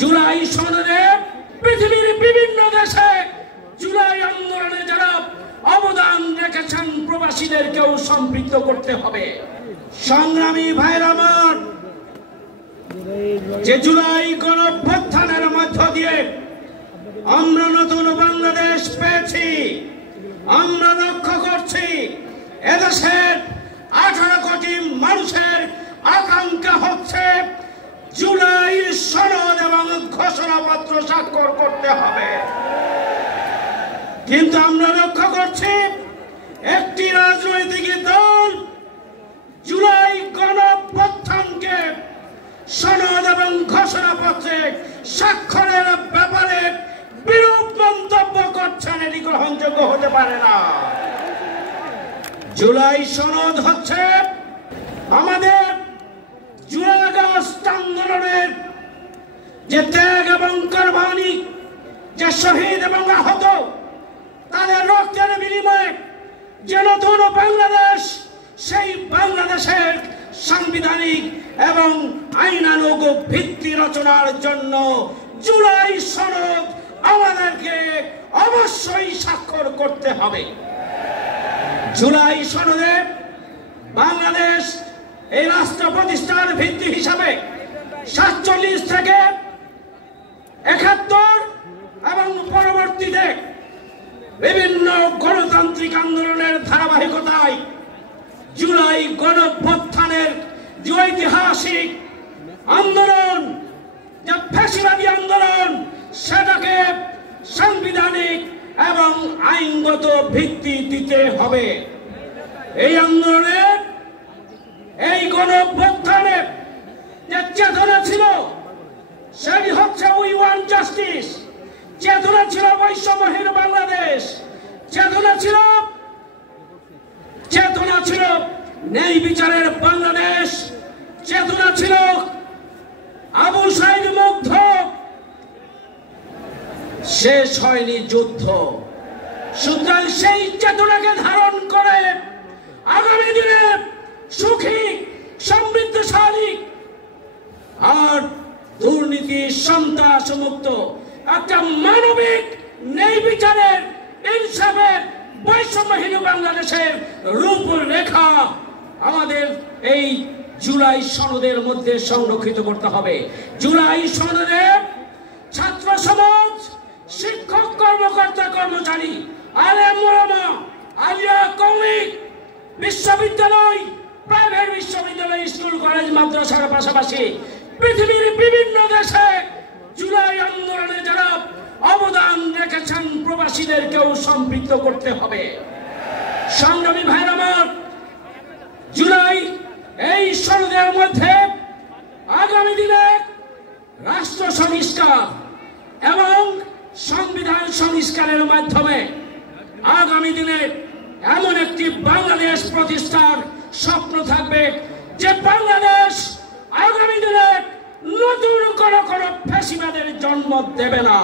জুলাই সনদে পৃথিবীর বিভিন্ন দেশে জুলাই আন্দোলনে যারা অবদান রেখেছেন প্রবাসীদেরকেও সম্পৃক্ত করতে হবে। সংগ্রামী ভাইরা আমার, যে জুলাই গণঅভ্যুত্থানের মধ্য দিয়ে আমরা নতুন বাংলাদেশ পেয়েছি, আমরা লক্ষ্য করছি এদেশের 18 কোটি মানুষের আকাঙ্ক্ষা হচ্ছে জুলাই সনদ এবং ঘোষণাপত্র স্বাক্ষর করতে হবে। কিন্তু আমরা লক্ষ্য করছি একটি রাজনৈতিক দল জুলাই গণঅভ্যুত্থানকে সনদ এবং ঘোষণাপত্রে স্বাক্ষরের ব্যাপারে বিরূপ মন্তব্য করছেন। এটি গ্রহণযোগ্য হতে পারে না। জুলাই সনদ হচ্ছে আমাদের জুলাই আগস্ট আন্দোলনের যে ত্যাগ এবং কোরবানি, যে শহীদ এবং আহত, তাদের রক্তের বিনিময়ে যে নতুন বাংলাদেশ, সেই বাংলাদেশের সাংবিধানিক এবং আইনানুগ ভিত্তি রচনার জন্য জুলাই সনদ আমাদেরকে অবশ্যই স্বাক্ষর করতে হবে। জুলাই সনদে বাংলাদেশ এই রাষ্ট্র প্রতিষ্ঠার ভিত্তি হিসাবে 47 থেকে 71 এবং পরবর্তীতে বিভিন্ন গণতান্ত্রিক আন্দোলনের ধারাবাহিকতায় জুলাই গণঅভ্যুত্থানের যে ঐতিহাসিক আন্দোলন, যে ফ্যাসিবাদী আন্দোলন, সেটাকে সাংবিধানিক এবং আইনগত ভিত্তি দিতে হবে। এই আন্দোলনের, এই গণঅভ্যুত্থানের যে চেতনা ছিল সেটি হচ্ছে উই ওয়ান্ট জাস্টিস। চেতনা ছিল বৈষম্যহীন বাংলাদেশ, চেতনা ছিল ন্যায় বিচারের বাংলাদেশ, চেতনা ছিল আবু সাইদ মুগ্ধ। শেষ হয়নি যুদ্ধ। সুতরাং সেই চেতনাকে ধারণ করে আগামী দিনে সুখী, সমৃদ্ধশালী আর দুর্নীতি সন্ত্রাস মুক্ত একটা মানবিক ন্যায় বিচারের, ইনসাফের, বৈষম্যহীন বাংলাদেশের রূপরেখা আমাদের এই জুলাই সনদের মধ্যে সংরক্ষিত করতে হবে। জুলাই সনদে ছাত্র সমাজ, শিক্ষক, কর্মকর্তা, কর্মচারী, আলেম ওলামা, আলিয়া, কওমি, বিশ্ববিদ্যালয়, প্রাইভেট বিশ্ববিদ্যালয়, স্কুল, কলেজ, মাদ্রাসার পাশাপাশি পৃথিবীর বিভিন্ন দেশে জুলাই আন্দোলনে যারা অবদান রেখেছেন প্রবাসীদেরকেও সম্পৃক্ত করতে হবে। সংগ্রামী ভাইরা আমার, জুলাই এই সনদের মধ্যে আগামী দিনে রাষ্ট্র সংস্কার এবং সংবিধান সংস্কারের মাধ্যমে আগামী দিনে এমন একটি বাংলাদেশ প্রতিষ্ঠার স্বপ্ন থাকবে যে বাংলাদেশ আগামী দিনে নতুন কোনো ফ্যাসিবাদের জন্ম দেবে না।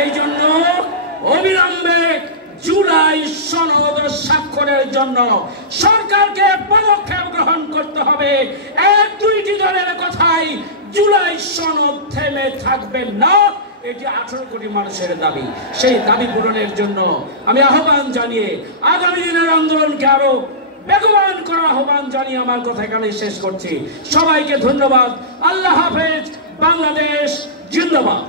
এই জন্য অবিলম্বে জুলাই সনদ স্বাক্ষরের জন্য সরকারকে পদক্ষেপ গ্রহণ করতে হবে। 1-2টি দলের কথাই জুলাই সনদ থেমে থাকবে না। এটি 18 কোটি মানুষের দাবি। সেই দাবি পূরণের জন্য আমি আহ্বান জানিয়ে আগামী দিনের আন্দোলনকে আরো বেগবান করার আহ্বান জানিয়ে আমার কথা এখানে শেষ করছি। সবাইকে ধন্যবাদ। আল্লাহ হাফেজ। বাংলাদেশ জিন্দাবাদ।